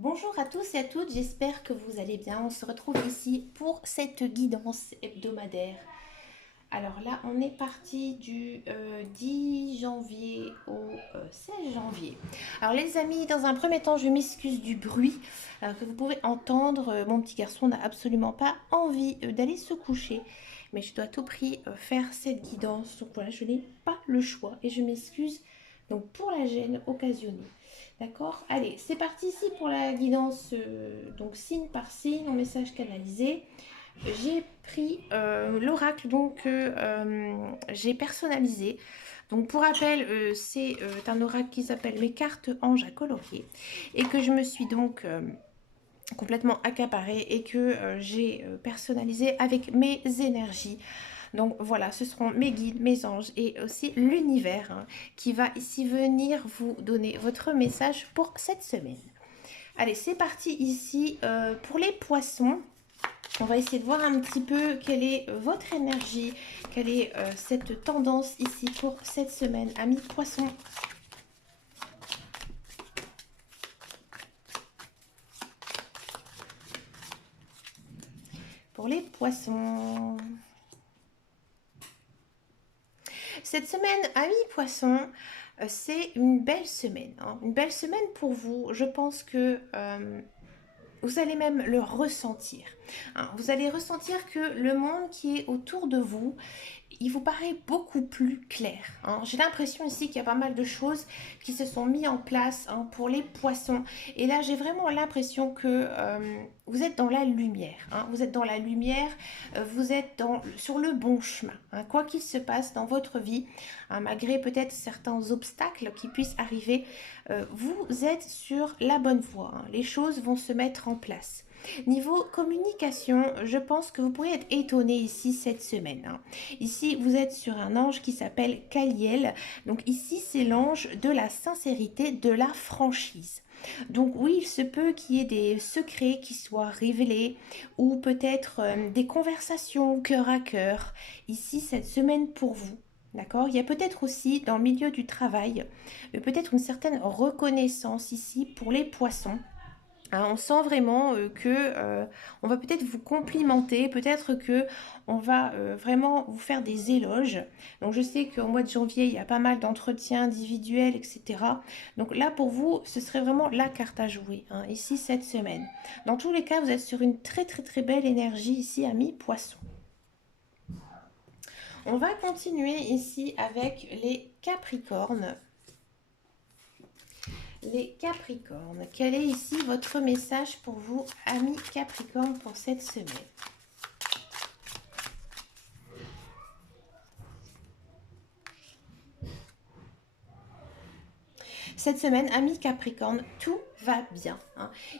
Bonjour à tous et à toutes, j'espère que vous allez bien. On se retrouve ici pour cette guidance hebdomadaire. Alors là, on est parti du 10 janvier au 16 janvier. Alors les amis, dans un premier temps, je m'excuse du bruit que vous pouvez entendre. Mon petit garçon n'a absolument pas envie d'aller se coucher. Mais je dois à tout prix faire cette guidance. Donc voilà, je n'ai pas le choix et je m'excuse donc pour la gêne occasionnée. D'accord. Allez, c'est parti ici pour la guidance, donc signe par signe, en message canalisé. J'ai pris l'oracle, donc j'ai personnalisé. Donc pour rappel, c'est un oracle qui s'appelle Mes cartes anges à colorier et que je me suis donc complètement accaparée et que j'ai personnalisé avec mes énergies. Donc voilà, ce seront mes guides, mes anges et aussi l'univers qui va ici venir vous donner votre message pour cette semaine. Allez, c'est parti ici pour les poissons. On va essayer de voir un petit peu quelle est votre énergie, quelle est cette tendance ici pour cette semaine. Amis poissons. Pour les poissons. Cette semaine, amis poissons, c'est une belle semaine. Une belle semaine pour vous. Je pense que vous allez même le ressentir. Vous allez ressentir que le monde qui est autour de vous, il vous paraît beaucoup plus clair. J'ai l'impression ici qu'il y a pas mal de choses qui se sont mises en place pour les poissons. Et là, j'ai vraiment l'impression que vous êtes dans la lumière. Vous êtes dans la lumière, vous êtes sur le bon chemin. Quoi qu'il se passe dans votre vie, malgré peut-être certains obstacles qui puissent arriver, vous êtes sur la bonne voie. Les choses vont se mettre en place. Niveau communication, je pense que vous pourriez être étonné ici cette semaine. Ici, vous êtes sur un ange qui s'appelle Kaliel. Donc ici, c'est l'ange de la sincérité, de la franchise. Donc oui, il se peut qu'il y ait des secrets qui soient révélés ou peut-être des conversations cœur à cœur ici cette semaine pour vous. D'accord. Il y a peut-être aussi dans le milieu du travail, peut-être une certaine reconnaissance ici pour les poissons. On sent vraiment que on va peut-être vous complimenter, peut-être que on va vraiment vous faire des éloges. Donc je sais qu'au mois de janvier, il y a pas mal d'entretiens individuels, etc. Donc là, pour vous, ce serait vraiment la carte à jouer, ici, cette semaine. Dans tous les cas, vous êtes sur une très très très belle énergie ici, amis poissons. On va continuer ici avec les Capricornes. Les Capricornes, quel est ici votre message pour vous, amis Capricornes, pour cette semaine? Cette semaine, amis Capricorne, tout va bien.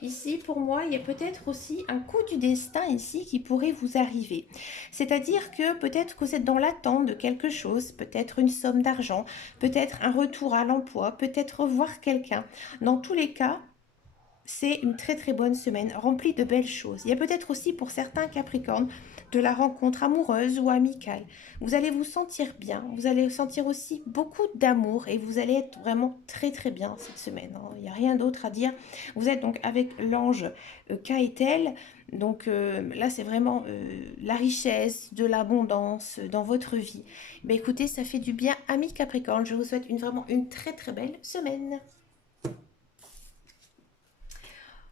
Ici, pour moi, il y a peut-être aussi un coup du destin ici qui pourrait vous arriver. C'est-à-dire que peut-être que vous êtes dans l'attente de quelque chose, peut-être une somme d'argent, peut-être un retour à l'emploi, peut-être revoir quelqu'un. Dans tous les cas, c'est une très très bonne semaine remplie de belles choses. Il y a peut-être aussi pour certains Capricornes de la rencontre amoureuse ou amicale. Vous allez vous sentir bien, vous allez sentir aussi beaucoup d'amour et vous allez être vraiment très très bien cette semaine. Il n'y a rien d'autre à dire. Vous êtes donc avec l'ange Kaetel. Donc là, c'est vraiment la richesse, de l'abondance dans votre vie. Ben, écoutez, ça fait du bien, amis Capricorne. Je vous souhaite vraiment une très très belle semaine.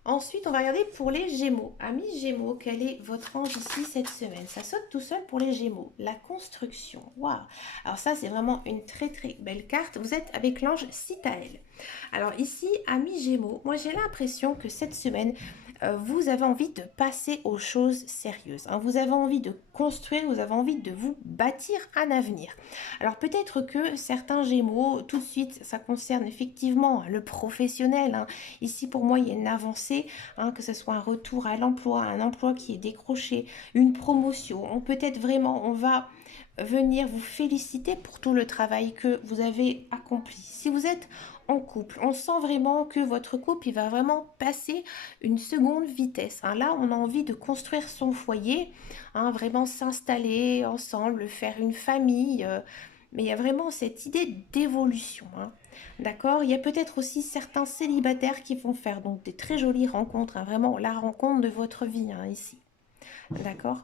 Ensuite, on va regarder pour les Gémeaux. Amis Gémeaux, quel est votre ange ici cette semaine? Ça saute tout seul pour les Gémeaux. La construction. Waouh! Alors ça, c'est vraiment une très très belle carte. Vous êtes avec l'ange Citaël. Alors ici, amis Gémeaux, moi j'ai l'impression que cette semaine, vous avez envie de passer aux choses sérieuses. Vous avez envie de construire, vous avez envie de vous bâtir un avenir. Alors peut-être que certains Gémeaux, tout de suite, ça concerne effectivement le professionnel. Ici, pour moi, il y a une avancée, que ce soit un retour à l'emploi, un emploi qui est décroché, une promotion. Peut-être vraiment, on va venir vous féliciter pour tout le travail que vous avez accompli. Si vous êtes en couple, on sent vraiment que votre couple, il va vraiment passer une seconde vitesse. Là, on a envie de construire son foyer, vraiment s'installer ensemble, faire une famille. Mais il y a vraiment cette idée d'évolution. D'accord? Il y a peut-être aussi certains célibataires qui vont faire donc des très jolies rencontres, hein, vraiment la rencontre de votre vie hein, ici. D'accord?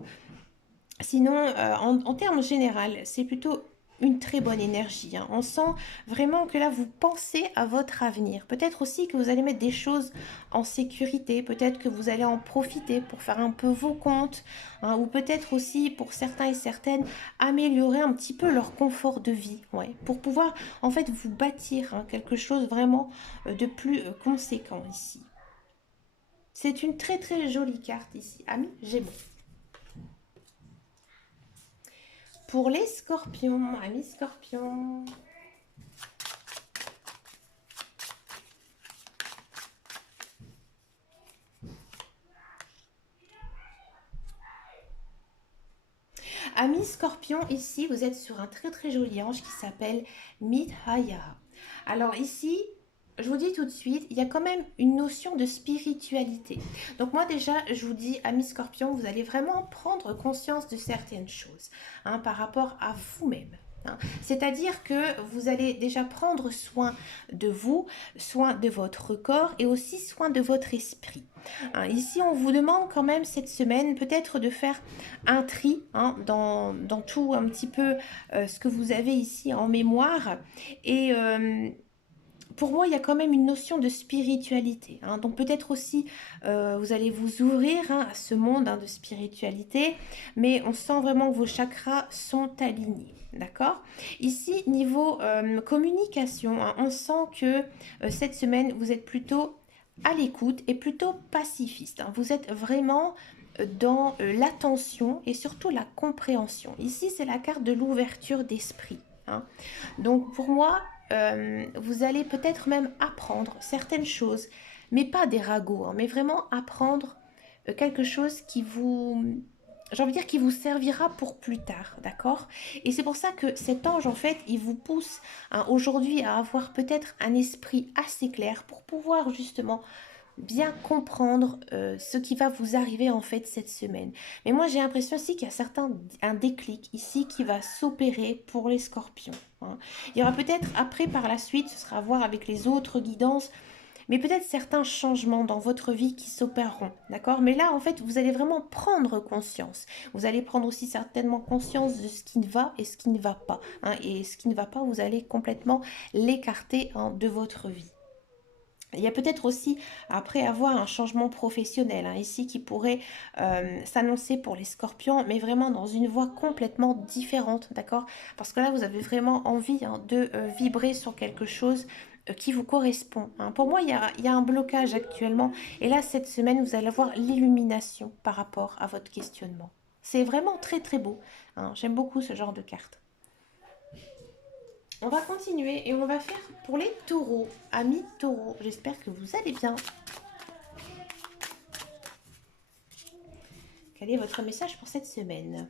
Sinon, en termes général, c'est plutôt une très bonne énergie, hein. On sent vraiment que là, vous pensez à votre avenir. Peut-être aussi que vous allez mettre des choses en sécurité. Peut-être que vous allez en profiter pour faire un peu vos comptes, hein, ou peut-être aussi, pour certains et certaines, améliorer un petit peu leur confort de vie, ouais, pour pouvoir, en fait, vous bâtir hein, quelque chose vraiment de plus conséquent ici. C'est une très très jolie carte ici. Ami Gémeaux. Pour les scorpions, amis scorpions. Amis scorpions, ici, vous êtes sur un très très joli ange qui s'appelle Midhaya. Alors ici, je vous dis tout de suite, il y a quand même une notion de spiritualité. Donc moi déjà, je vous dis, amis scorpions, vous allez vraiment prendre conscience de certaines choses hein, par rapport à vous-même. Hein. C'est-à-dire que vous allez déjà prendre soin de vous, soin de votre corps et aussi soin de votre esprit. Hein, ici, on vous demande quand même cette semaine peut-être de faire un tri hein, dans tout un petit peu ce que vous avez ici en mémoire. Et pour moi, il y a quand même une notion de spiritualité. Hein. Donc peut-être aussi, vous allez vous ouvrir hein, à ce monde hein, de spiritualité, mais on sent vraiment que vos chakras sont alignés. D'accord? Ici, niveau communication, hein, on sent que cette semaine, vous êtes plutôt à l'écoute et plutôt pacifiste. Hein. Vous êtes vraiment dans l'attention et surtout la compréhension. Ici, c'est la carte de l'ouverture d'esprit. Hein. Donc pour moi, vous allez peut-être même apprendre certaines choses, mais pas des ragots, hein, mais vraiment apprendre quelque chose qui vous, j'ai envie de dire, qui vous servira pour plus tard, d'accord? Et c'est pour ça que cet ange, en fait, il vous pousse hein, aujourd'hui à avoir peut-être un esprit assez clair pour pouvoir justement bien comprendre ce qui va vous arriver en fait cette semaine. Mais moi j'ai l'impression aussi qu'il y a un déclic ici qui va s'opérer pour les scorpions. Hein. Il y aura peut-être après par la suite, ce sera à voir avec les autres guidances, mais peut-être certains changements dans votre vie qui s'opéreront, d'accord? Mais là en fait vous allez vraiment prendre conscience. Vous allez prendre aussi certainement conscience de ce qui ne va et ce qui ne va pas. Hein. Et ce qui ne va pas, vous allez complètement l'écarter hein, de votre vie. Il y a peut-être aussi, après avoir un changement professionnel, hein, ici qui pourrait s'annoncer pour les scorpions, mais vraiment dans une voie complètement différente, d'accord? Parce que là, vous avez vraiment envie hein, de vibrer sur quelque chose qui vous correspond. Hein. Pour moi, il y a un blocage actuellement. Et là, cette semaine, vous allez avoir l'illumination par rapport à votre questionnement. C'est vraiment très très beau. Hein. J'aime beaucoup ce genre de carte. On va continuer et on va faire pour les taureaux. Amis taureaux, j'espère que vous allez bien. Quel est votre message pour cette semaine?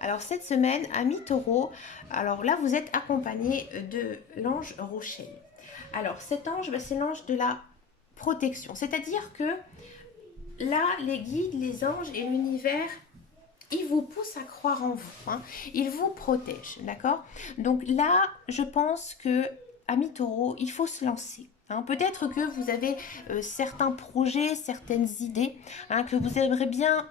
Alors cette semaine, amis taureaux, alors là vous êtes accompagné de l'ange Rochelle. Alors cet ange, bah, c'est l'ange de la protection. C'est-à-dire que là, les guides, les anges et l'univers il vous pousse à croire en vous, hein. Il vous protège, d'accord? Donc là, je pense que, ami taureau, il faut se lancer. Hein. Peut-être que vous avez certains projets, certaines idées, hein, que vous aimeriez bien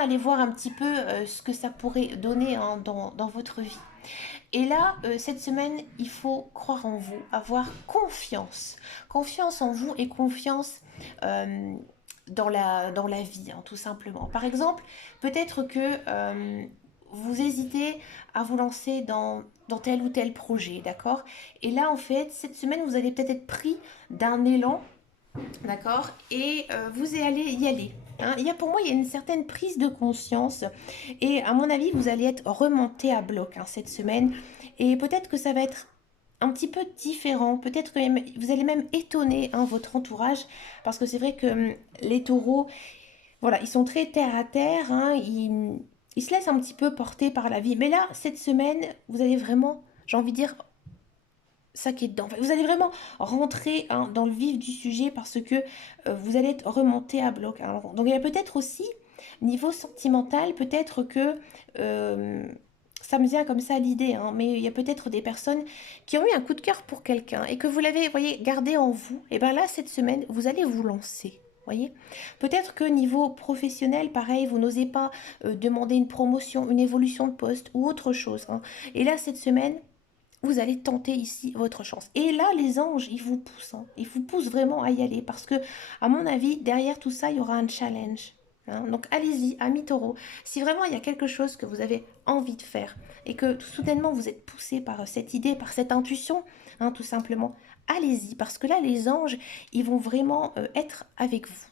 aller voir un petit peu ce que ça pourrait donner hein, dans votre vie. Et là, cette semaine, il faut croire en vous, avoir confiance. Confiance en vous et confiance euh, dans la vie, hein, tout simplement. Par exemple, peut-être que vous hésitez à vous lancer dans tel ou tel projet, d'accord? Et là, en fait, cette semaine, vous allez peut-être être pris d'un élan, d'accord? Et vous allez y aller. Hein. Il y a, pour moi, il y a une certaine prise de conscience. Et à mon avis, vous allez être remonté à bloc hein, cette semaine. Et peut-être que ça va être un petit peu différent. Peut-être que vous allez même étonner hein, votre entourage. Parce que c'est vrai que les taureaux, voilà, ils sont très terre à terre. Hein, ils se laissent un petit peu porter par la vie. Mais là, cette semaine, vous allez vraiment, j'ai envie de dire, ça qui est dedans. Enfin, vous allez vraiment rentrer hein, dans le vif du sujet parce que vous allez être remonté à bloc. Hein. Donc il y a peut-être aussi, niveau sentimental, peut-être que euh, Ça me vient comme ça l'idée, hein, mais il y a peut-être des personnes qui ont eu un coup de cœur pour quelqu'un et que vous l'avez, voyez, gardé en vous. Et bien là, cette semaine, vous allez vous lancer. Voyez, peut-être que niveau professionnel, pareil, vous n'osez pas demander une promotion, une évolution de poste ou autre chose, hein. Et là, cette semaine, vous allez tenter ici votre chance. Et là, les anges, ils vous poussent, hein. Ils vous poussent vraiment à y aller parce que, à mon avis, derrière tout ça, il y aura un challenge, hein. Donc, allez-y, amis taureaux. Si vraiment il y a quelque chose que vous avez envie de faire et que tout soudainement vous êtes poussé par cette idée, par cette intuition, hein, tout simplement, allez-y parce que là, les anges, ils vont vraiment être avec vous.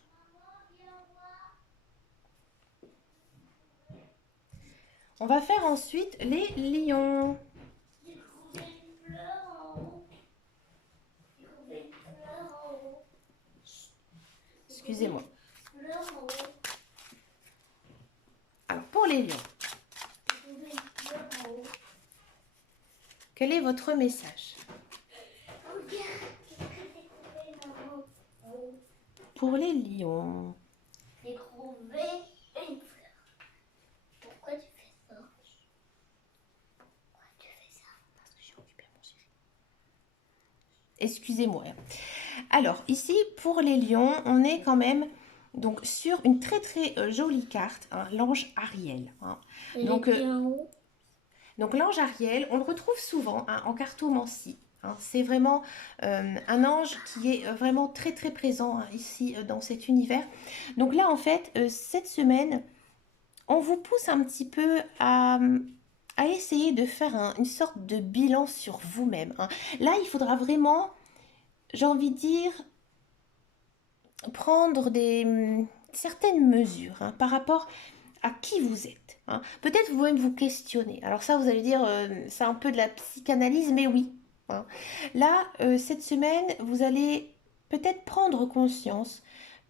On va faire ensuite les lions. J'ai trouvé une fleur en haut. J'ai trouvé une fleur en haut. J'ai trouvé Excusez-moi. une fleur en haut. Alors, pour les lions, J'ai trouvé une fleur en haut. quel est votre message? Regarde, qu'est-ce que j'ai trouvé là-haut en haut. Pour les lions. J'ai trouvé une fleur. Pourquoi tu fais ça? Pourquoi tu fais ça? Parce que j'ai occupé mon chéri. Excusez-moi. Alors, ici, pour les lions, on est quand même donc sur une très très jolie carte, hein, l'ange Ariel, hein. Donc, En haut. donc l'ange Ariel, on le retrouve souvent, hein, en cartomancie, hein. C'est vraiment un ange qui est vraiment très très présent, hein, ici dans cet univers. Donc là, en fait, cette semaine, on vous pousse un petit peu à essayer de faire une sorte de bilan sur vous-même, hein. Là, il faudra vraiment, j'ai envie de dire, prendre certaines mesures, hein, par rapport à qui vous êtes, hein. Peut-être vous-même vous questionner. Alors ça, vous allez dire, c'est un peu de la psychanalyse, mais oui, hein. Là, cette semaine, vous allez peut-être prendre conscience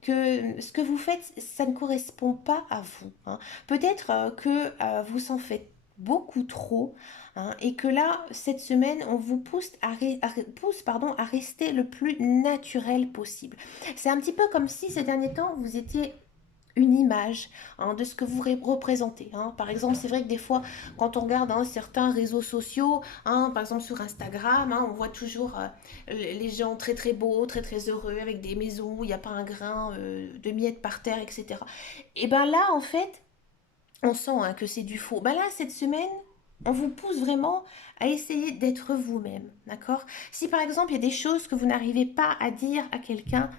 que ce que vous faites, ça ne correspond pas à vous, hein. Peut-être que vous en faites beaucoup trop, hein, et que là, cette semaine, on vous pousse à rester le plus naturel possible. C'est un petit peu comme si ces derniers temps, vous étiez une image, hein, de ce que vous représentez, hein. Par exemple, c'est vrai que des fois, quand on regarde, hein, certains réseaux sociaux, hein, par exemple sur Instagram, hein, on voit toujours les gens très très beaux, très très heureux, avec des maisons où il n'y a pas un grain de miettes par terre, etc. Et bien là, en fait, on sent, hein, que c'est du faux. Ben là, cette semaine, on vous pousse vraiment à essayer d'être vous-même, d'accord? Si par exemple, il y a des choses que vous n'arrivez pas à dire à quelqu'un,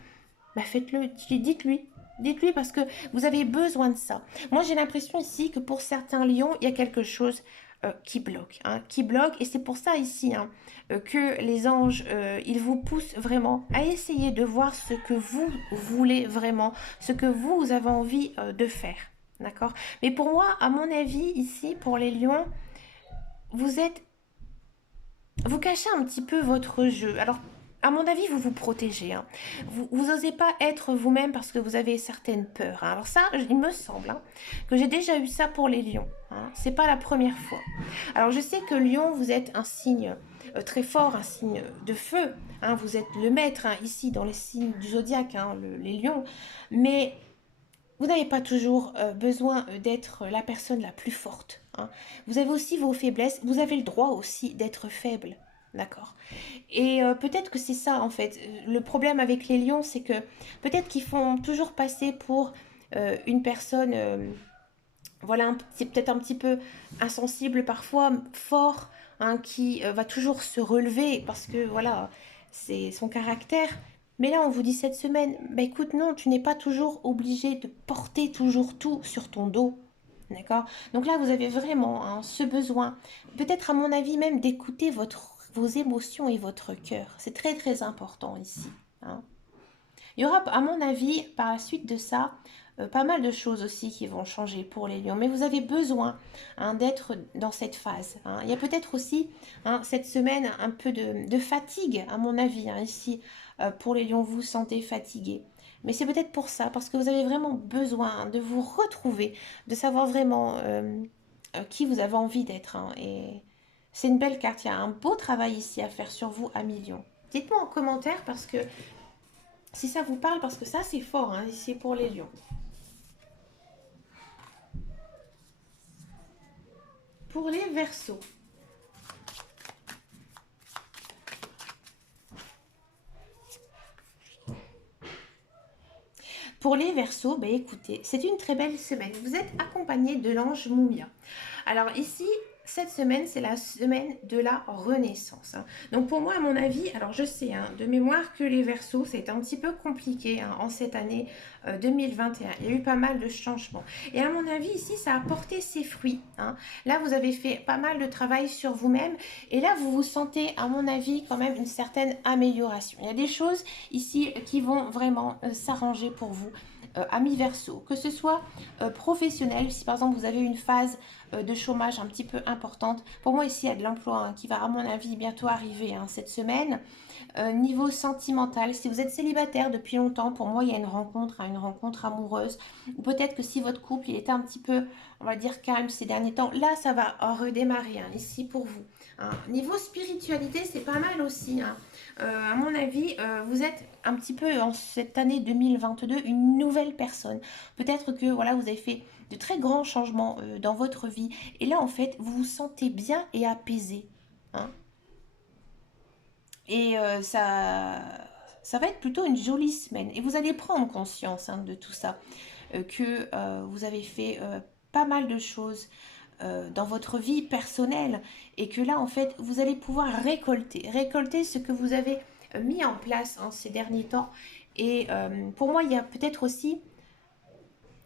bah faites-le, dites-lui. Dites-lui parce que vous avez besoin de ça. Moi, j'ai l'impression ici que pour certains lions, il y a quelque chose qui bloque, hein, qui bloque. Et c'est pour ça ici, hein, que les anges, ils vous poussent vraiment à essayer de voir ce que vous voulez vraiment, ce que vous avez envie de faire. D'accord? Mais pour moi, à mon avis, ici, pour les lions, vous êtes vous cachez un petit peu votre jeu. Alors, à mon avis, vous vous protégez, hein. Vous osez pas être vous-même parce que vous avez certaines peurs, hein. Alors ça, il me semble, hein, que j'ai déjà eu ça pour les lions, hein. C'est pas la première fois. Alors je sais que lion, vous êtes un signe très fort, un signe de feu, hein. Vous êtes le maître, hein, ici dans les signes du zodiaque, hein, les lions. Mais vous n'avez pas toujours besoin d'être la personne la plus forte, hein. Vous avez aussi vos faiblesses. Vous avez le droit aussi d'être faible. D'accord. Et peut-être que c'est ça, en fait. Le problème avec les lions, c'est que peut-être qu'ils font toujours passer pour une personne, voilà, c'est peut-être un petit peu insensible parfois, fort, hein, qui va toujours se relever parce que, voilà, c'est son caractère. Mais là, on vous dit cette semaine, bah écoute, non, tu n'es pas toujours obligé de porter toujours tout sur ton dos. D'accord? Donc là, vous avez vraiment, hein, ce besoin, peut-être à mon avis même, d'écouter vos émotions et votre cœur. C'est très très important ici, hein. Il y aura, à mon avis, par la suite de ça, pas mal de choses aussi qui vont changer pour les lions. Mais vous avez besoin, hein, d'être dans cette phase, hein. Il y a peut-être aussi, hein, cette semaine un peu de fatigue, à mon avis, hein, ici, pour les lions, vous vous sentez fatigué. Mais c'est peut-être pour ça, parce que vous avez vraiment besoin, hein, de vous retrouver, de savoir vraiment qui vous avez envie d'être, hein. Et c'est une belle carte. Il y a un beau travail ici à faire sur vous, amis lions. Dites-moi en commentaire parce que si ça vous parle, parce que ça c'est fort, hein, ici pour les lions. pour les Verseaux. Pour les Verseaux, ben écoutez, c'est une très belle semaine. Vous êtes accompagné de l'ange Moumia. Alors ici, cette semaine, c'est la semaine de la renaissance. Hein. Donc pour moi, à mon avis, alors je sais de mémoire que les Verseaux, c'est un petit peu compliqué en cette année 2021. Il y a eu pas mal de changements. Et à mon avis, ici, ça a porté ses fruits. Hein. Là, vous avez fait pas mal de travail sur vous-même. Et là, vous vous sentez, à mon avis, quand même une certaine amélioration. Il y a des choses ici qui vont vraiment s'arranger pour vous. Amis Verseaux, que ce soit professionnel, si par exemple vous avez une phase de chômage un petit peu importante, pour moi ici il y a de l'emploi qui va à mon avis bientôt arriver cette semaine. Niveau sentimental, si vous êtes célibataire depuis longtemps, pour moi il y a une rencontre amoureuse, ou peut-être que si votre couple il était un petit peu, on va dire, calme ces derniers temps, là ça va redémarrer ici pour vous. Niveau spiritualité, c'est pas mal aussi. À mon avis, vous êtes un petit peu en cette année 2022 une nouvelle personne. Peut-être que voilà, vous avez fait de très grands changements dans votre vie. Et là, en fait, vous vous sentez bien et apaisé. Hein. Et ça va être plutôt une jolie semaine. Et vous allez prendre conscience de tout ça. Que vous avez fait pas mal de choses dans votre vie personnelle. Et que là, en fait, vous allez pouvoir récolter ce que vous avez mis en place ces derniers temps. Et pour moi, il y a peut-être aussi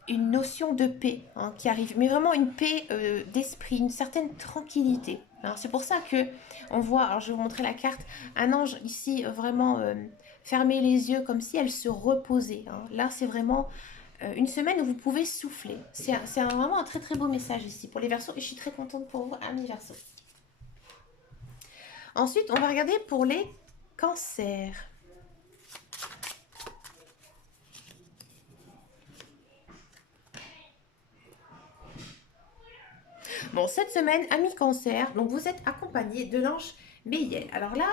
une notion de paix qui arrive, mais vraiment une paix d'esprit, une certaine tranquillité. C'est pour ça que on voit, alors je vais vous montrer la carte, un ange ici vraiment fermer les yeux comme si elle se reposait. Là, c'est vraiment une semaine où vous pouvez souffler. C'est vraiment un très très beau message ici pour les Verseaux et je suis très contente pour vous, amis Verseaux. Ensuite, on va regarder pour les Cancers. Bon, cette semaine, amis Cancer, donc vous êtes accompagné de l'ange Béliel. Alors là,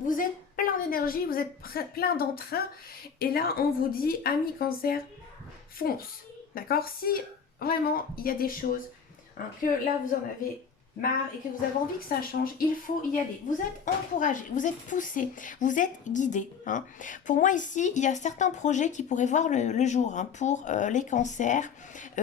vous êtes plein d'énergie, vous êtes plein d'entrain. Et là, on vous dit, amis Cancer, fonce. D'accord? Si vraiment il y a des choses que là vous en avez marre et que vous avez envie que ça change, il faut y aller. Vous êtes encouragé, vous êtes poussé, vous êtes guidé. Pour moi ici, il y a certains projets qui pourraient voir le jour pour les cancers,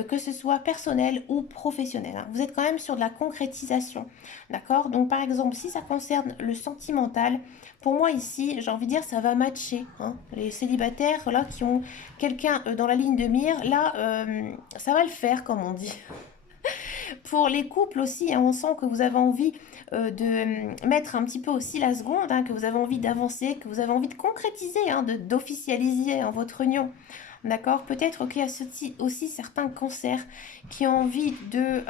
que ce soit personnel ou professionnel. Vous êtes quand même sur de la concrétisation. D'accord? Donc par exemple, si ça concerne le sentimental, pour moi ici, j'ai envie de dire, ça va matcher. Les célibataires là, qui ont quelqu'un dans la ligne de mire, là, ça va le faire, comme on dit. Pour les couples aussi, on sent que vous avez envie de mettre un petit peu aussi la seconde, que vous avez envie d'avancer, que vous avez envie de concrétiser, d'officialiser votre union. D'accord? Peut-être qu'il y a aussi certains cancers qui ont envie de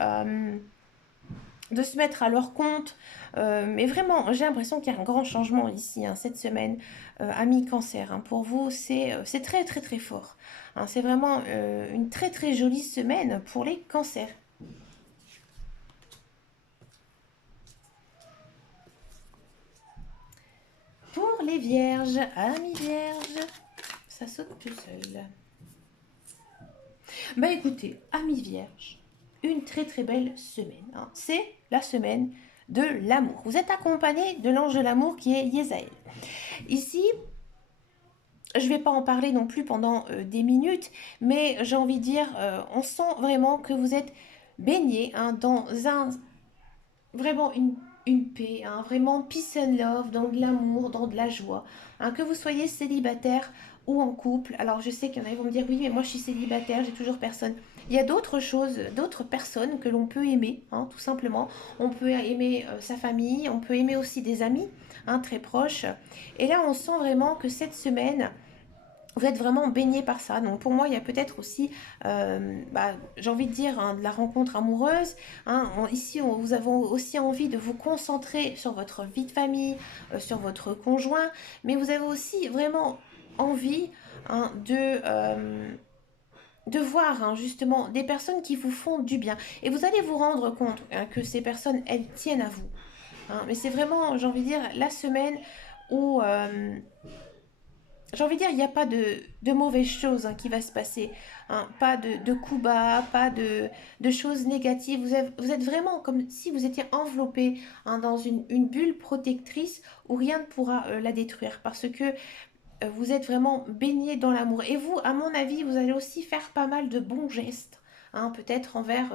se mettre à leur compte. Mais vraiment, j'ai l'impression qu'il y a un grand changement ici, cette semaine, amis Cancer. Pour vous, c'est très très très fort. C'est vraiment une très très jolie semaine pour les cancers. Pour les vierges, amis vierges, ça saute tout seul. Bah écoutez, amis vierges, une très très belle semaine. C'est la semaine de l'amour. Vous êtes accompagné de l'ange de l'amour qui est Yézaël. Ici, je ne vais pas en parler non plus pendant des minutes, mais j'ai envie de dire, on sent vraiment que vous êtes baigné dans vraiment une paix, vraiment peace and love, dans de l'amour, dans de la joie. Que vous soyez célibataire ou en couple. Alors je sais qu'il y en a qui vont me dire, oui, mais moi je suis célibataire, j'ai toujours personne. Il y a d'autres choses, d'autres personnes que l'on peut aimer, tout simplement. On peut aimer sa famille, on peut aimer aussi des amis très proches. Et là, on sent vraiment que cette semaine, vous êtes vraiment baigné par ça. Donc pour moi, il y a peut-être aussi, j'ai envie de dire, de la rencontre amoureuse. Ici, vous avez aussi envie de vous concentrer sur votre vie de famille, sur votre conjoint. Mais vous avez aussi vraiment envie de voir justement des personnes qui vous font du bien. Et vous allez vous rendre compte que ces personnes, elles tiennent à vous. Mais c'est vraiment, j'ai envie de dire, la semaine où j'ai envie de dire, il n'y a pas de mauvaises choses qui va se passer. Hein. Pas de coups bas, pas de choses négatives. Vous êtes vraiment comme si vous étiez enveloppé dans une bulle protectrice où rien ne pourra la détruire. Parce que vous êtes vraiment baigné dans l'amour. Et vous, à mon avis, vous allez aussi faire pas mal de bons gestes. Hein, peut-être envers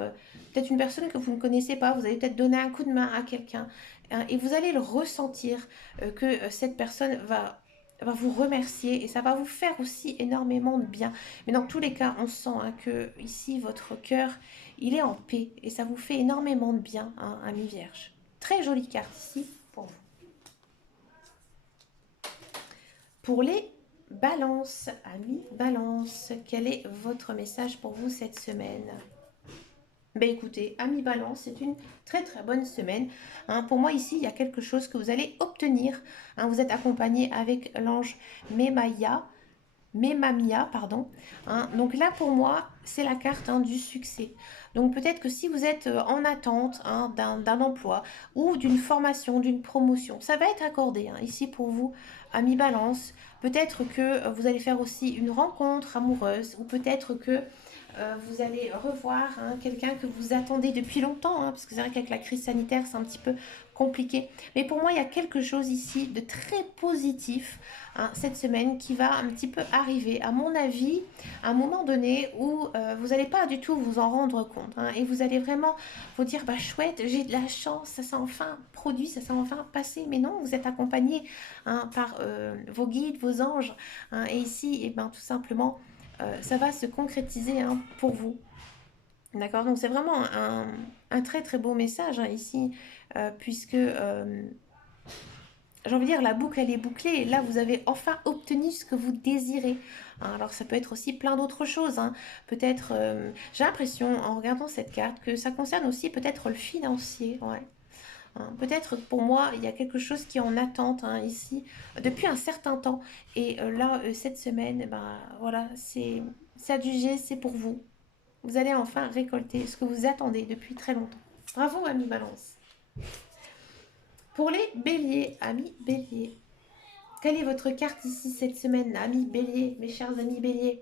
peut-être une personne que vous ne connaissez pas. Vous allez peut-être donner un coup de main à quelqu'un. Hein, et vous allez le ressentir que cette personne va vous remercier et ça va vous faire aussi énormément de bien. Mais dans tous les cas, on sent que ici, votre cœur, il est en paix et ça vous fait énormément de bien, ami Vierge. Très jolie carte ici pour vous. Pour les balances, amis balance, quel est votre message pour vous cette semaine? Ben écoutez, amis balance, c'est une très très bonne semaine. Hein, pour moi ici, il y a quelque chose que vous allez obtenir. Hein, vous êtes accompagné avec l'ange Memamia, pardon. Hein, donc là, pour moi, c'est la carte du succès. Donc peut-être que si vous êtes en attente d'un emploi ou d'une formation, d'une promotion, ça va être accordé ici pour vous, ami Balance. Peut-être que vous allez faire aussi une rencontre amoureuse ou peut-être que vous allez revoir quelqu'un que vous attendez depuis longtemps, parce que c'est vrai qu'avec la crise sanitaire, c'est un petit peu compliqué. Mais pour moi, il y a quelque chose ici de très positif cette semaine qui va un petit peu arriver, à mon avis, à un moment donné où vous n'allez pas du tout vous en rendre compte. Et vous allez vraiment vous dire, bah chouette, j'ai de la chance, ça s'est enfin produit, ça s'est enfin passé. Mais non, vous êtes accompagné par vos guides, vos anges. Et ici, et ben, tout simplement, ça va se concrétiser pour vous. D'accord. Donc c'est vraiment un très très beau message ici, puisque j'ai envie de dire, la boucle elle est bouclée. Et là, vous avez enfin obtenu ce que vous désirez. Alors ça peut être aussi plein d'autres choses. Peut-être, j'ai l'impression en regardant cette carte que ça concerne aussi peut-être le financier. Ouais. Peut-être pour moi, il y a quelque chose qui est en attente ici depuis un certain temps. Et là, cette semaine, ben, voilà, c'est adjugé, c'est pour vous. Vous allez enfin récolter ce que vous attendez depuis très longtemps. Bravo, ami Balance. Pour les béliers, amis béliers, quelle est votre carte ici cette semaine, amis béliers, mes chers amis béliers?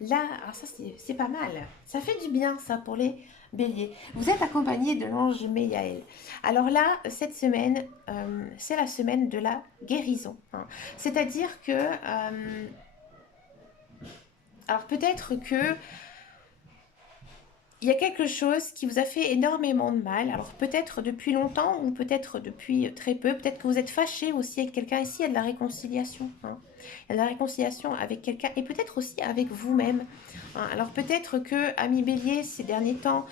Là, alors ça c'est pas mal. Ça fait du bien ça pour les béliers. Vous êtes accompagné de l'ange Méaël. Alors là, cette semaine, c'est la semaine de la guérison. C'est-à-dire que, alors peut-être que il y a quelque chose qui vous a fait énormément de mal. Alors peut-être depuis longtemps ou peut-être depuis très peu. Peut-être que vous êtes fâché aussi avec quelqu'un. Ici, il y a de la réconciliation. Il y a de la réconciliation avec quelqu'un et peut-être aussi avec vous-même. Alors peut-être que, ami Bélier, ces derniers temps,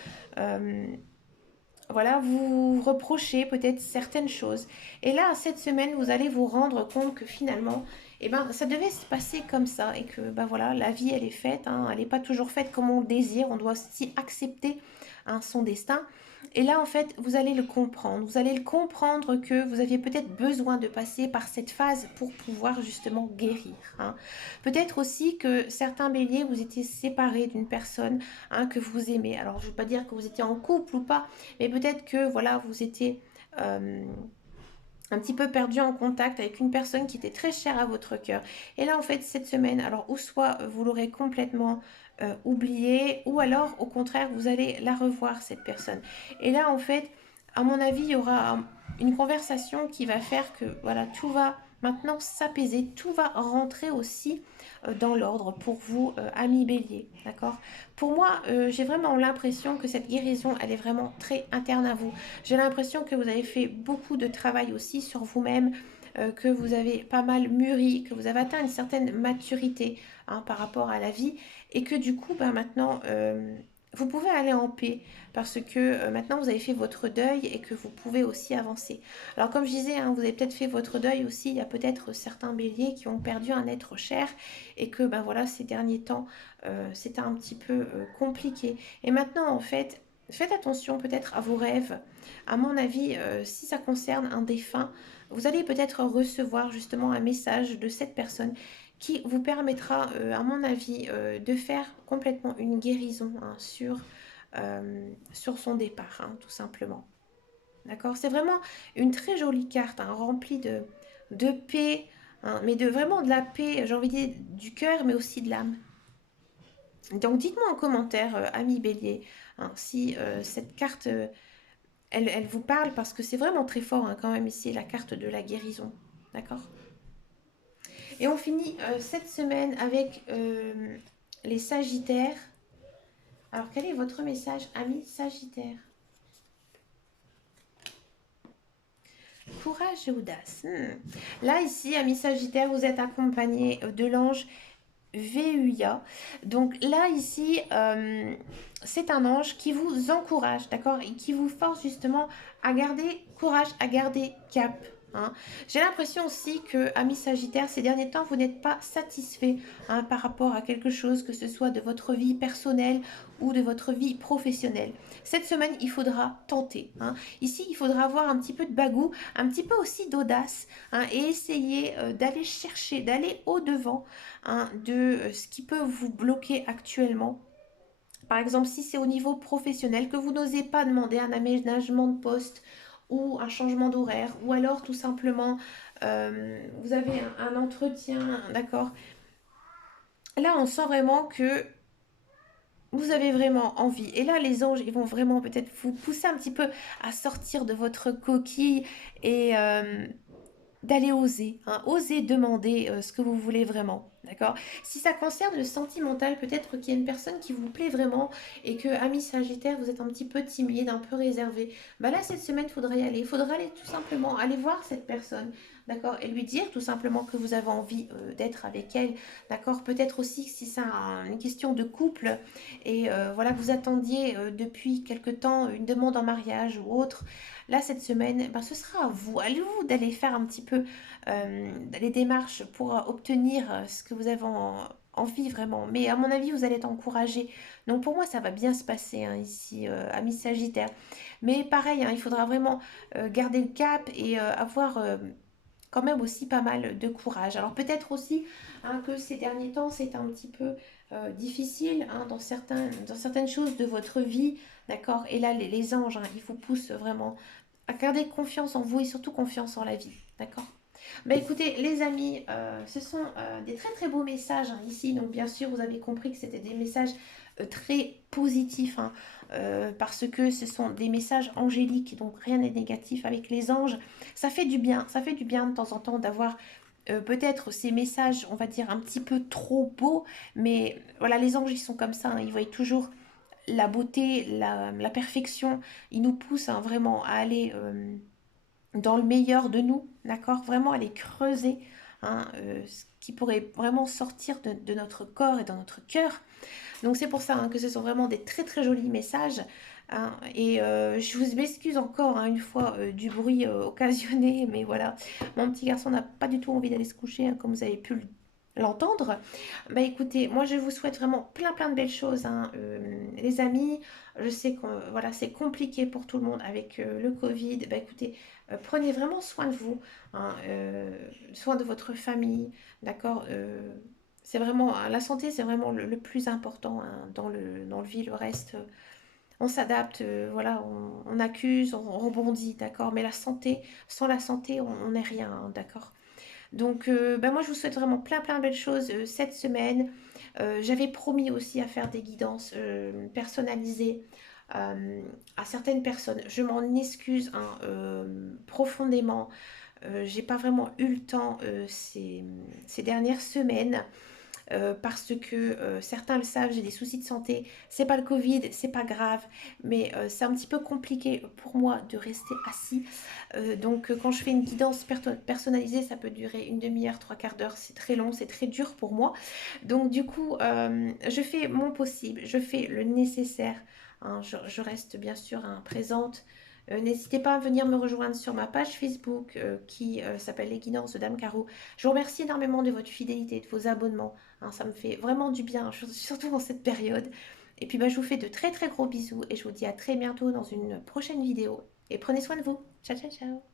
voilà, vous reprochez peut-être certaines choses. Et là, cette semaine, vous allez vous rendre compte que finalement, eh ben, ça devait se passer comme ça. Et que ben voilà, la vie, elle est faite. Elle n'est pas toujours faite comme on le désire. On doit aussi accepter son destin. Et là, en fait, vous allez le comprendre. Vous allez le comprendre que vous aviez peut-être besoin de passer par cette phase pour pouvoir justement guérir. Peut-être aussi que certains béliers, vous étiez séparés d'une personne que vous aimez. Alors, je ne veux pas dire que vous étiez en couple ou pas, mais peut-être que voilà, vous étiez un petit peu perdu en contact avec une personne qui était très chère à votre cœur. Et là, en fait, cette semaine, alors, ou soit vous l'aurez complètement oubliée, ou alors, au contraire, vous allez la revoir, cette personne. Et là, en fait, à mon avis, il y aura une conversation qui va faire que, voilà, tout va maintenant s'apaiser, tout va rentrer aussi dans l'ordre pour vous, amis bélier, d'accord? Pour moi, j'ai vraiment l'impression que cette guérison, elle est vraiment très interne à vous. J'ai l'impression que vous avez fait beaucoup de travail aussi sur vous-même, que vous avez pas mal mûri, que vous avez atteint une certaine maturité par rapport à la vie et que du coup, ben, maintenant, vous pouvez aller en paix parce que maintenant vous avez fait votre deuil et que vous pouvez aussi avancer. Alors comme je disais, vous avez peut-être fait votre deuil aussi, il y a peut-être certains béliers qui ont perdu un être cher et que ben voilà, ces derniers temps, c'était un petit peu compliqué. Et maintenant en fait, faites attention peut-être à vos rêves. À mon avis, si ça concerne un défunt, vous allez peut-être recevoir justement un message de cette personne qui vous permettra, à mon avis, de faire complètement une guérison sur son départ, tout simplement. D'accord? C'est vraiment une très jolie carte, remplie de paix, hein, mais de vraiment de la paix, j'ai envie de dire du cœur, mais aussi de l'âme. Donc dites-moi en commentaire, ami Bélier, hein, si cette carte, elle vous parle, parce que c'est vraiment très fort hein, quand même ici, la carte de la guérison. D'accord? Et on finit cette semaine avec les Sagittaires. Alors quel est votre message, ami Sagittaire? Courage et audace. Là, ici, ami Sagittaire, vous êtes accompagné de l'ange VUIA. Donc là, ici, c'est un ange qui vous encourage, d'accord? Et qui vous force justement à garder courage, à garder cap. Hein. J'ai l'impression aussi que, ami Sagittaire, ces derniers temps, vous n'êtes pas satisfait hein, par rapport à quelque chose, que ce soit de votre vie personnelle ou de votre vie professionnelle. Cette semaine, il faudra tenter. Hein. Ici, il faudra avoir un petit peu de bagou, un petit peu aussi d'audace hein, et essayer d'aller chercher, d'aller au-devant hein, de ce qui peut vous bloquer actuellement. Par exemple, si c'est au niveau professionnel, que vous n'osez pas demander un aménagement de poste ou un changement d'horaire, ou alors tout simplement, vous avez un entretien, d'accord. Là, on sent vraiment que vous avez vraiment envie. Et là, les anges, ils vont vraiment peut-être vous pousser un petit peu à sortir de votre coquille et d'aller oser, hein, oser demander ce que vous voulez vraiment, d'accord? Si ça concerne le sentimental, peut-être qu'il y a une personne qui vous plaît vraiment et que, ami Sagittaire, vous êtes un petit peu timide, un peu réservé. Bah là, cette semaine, il faudra y aller. Il faudra aller tout simplement aller voir cette personne, d'accord? Et lui dire tout simplement que vous avez envie d'être avec elle, d'accord? Peut-être aussi si c'est une question de couple et voilà, vous attendiez depuis quelque temps une demande en mariage ou autre. Là, cette semaine, ben, ce sera à vous. Allez-vous d'aller faire un petit peu les démarches pour obtenir ce que vous avez envie vraiment. Mais à mon avis, vous allez être encouragé. Donc pour moi, ça va bien se passer hein, ici, ami Sagittaire. Mais pareil, hein, il faudra vraiment garder le cap et avoir quand même aussi pas mal de courage. Alors peut-être aussi hein, que ces derniers temps, c'est un petit peu difficile hein, dans certaines choses de votre vie. D'accord. Et là, les anges, hein, ils vous poussent vraiment à garder confiance en vous et surtout confiance en la vie. D'accord. Bah écoutez, les amis, ce sont des très très beaux messages hein, ici. Donc bien sûr, vous avez compris que c'était des messages très positifs hein, parce que ce sont des messages angéliques, donc rien n'est négatif avec les anges. Ça fait du bien de temps en temps d'avoir peut-être ces messages, on va dire, un petit peu trop beaux, mais voilà, les anges, ils sont comme ça, hein, ils voient toujours la beauté, la perfection, ils nous poussent hein, vraiment à aller dans le meilleur de nous, d'accord? Vraiment aller creuser hein, ce qui pourrait vraiment sortir de notre corps et dans notre cœur. Donc c'est pour ça hein, que ce sont vraiment des très très jolis messages. Hein, et je vous m'excuse encore hein, une fois du bruit occasionné, mais voilà, mon petit garçon n'a pas du tout envie d'aller se coucher, hein, comme vous avez pu l'entendre. Bah écoutez, moi je vous souhaite vraiment plein plein de belles choses, hein, les amis. Je sais que voilà, c'est compliqué pour tout le monde avec le Covid. Bah écoutez, prenez vraiment soin de vous, hein, soin de votre famille, d'accord. C'est vraiment la santé, c'est vraiment le plus important hein, dans le vie. Le reste, on s'adapte, voilà, on accuse, on rebondit, d'accord. Mais la santé, sans la santé, on n'est rien, hein, d'accord. Donc, ben moi, je vous souhaite vraiment plein, plein de belles choses cette semaine. J'avais promis aussi à faire des guidances personnalisées à certaines personnes. Je m'en excuse hein, profondément. J'ai pas vraiment eu le temps ces dernières semaines parce que certains le savent, j'ai des soucis de santé. C'est pas le Covid, c'est pas grave, mais c'est un petit peu compliqué pour moi de rester assis. Donc quand je fais une guidance personnalisée, ça peut durer une demi-heure, trois quarts d'heure. C'est très long, c'est très dur pour moi. Donc du coup, je fais mon possible, je fais le nécessaire. Hein, je reste bien sûr hein, présente. N'hésitez pas à venir me rejoindre sur ma page Facebook qui s'appelle Les Guidances de Dame Caro. Je vous remercie énormément de votre fidélité, de vos abonnements. Hein, ça me fait vraiment du bien, surtout dans cette période. Et puis bah, je vous fais de très très gros bisous et je vous dis à très bientôt dans une prochaine vidéo. Et prenez soin de vous. Ciao ciao ciao.